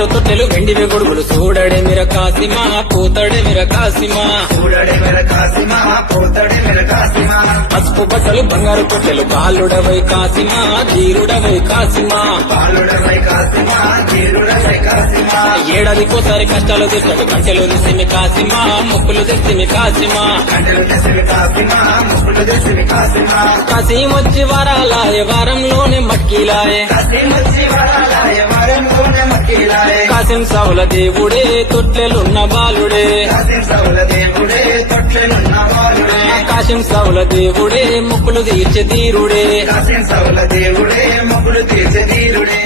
బంగారు తొట్టెలు వెండివి గొడుగులు చూడడే మిర కాసిమా పోతడే మిర కాసిమా చూడడే మెర కాసిమా పోతడే మెర కాసిమా పసుపు బట్టలు బంగారు తొట్టెలు బాలుడవై కాసిమా ధీరుడవై కాసిమా బాలుడవై కాసిమా ధీరుడవై కాసిమా ఏడాదికోసారి కష్టాలు తెస్తాడు కంచెలు తెసిమి కాసిమా ముక్కులు తెసిమి కాసిమా కంటలు తెసిమి కాసిమా ముక్కులు తెసిమి కాసిమా కాసిమొచ్చి వరాలాయ వారంలోనే మట్కిలాయే కాసిమొచ్చి వరాలాయ వరంలోనే మక్కిలాయే కాసిం సౌల దేవుడే తొట్టెలున్న బాలుడే కాసిం సౌల దేవుడే తొట్లెనున్న బాలుడే కాసిం సౌల దేవుడే ముక్కులు తీర్చే ధీరుడే కాసిం సౌల దేవుడే మొక్కులు తీర్చే ధీరుడే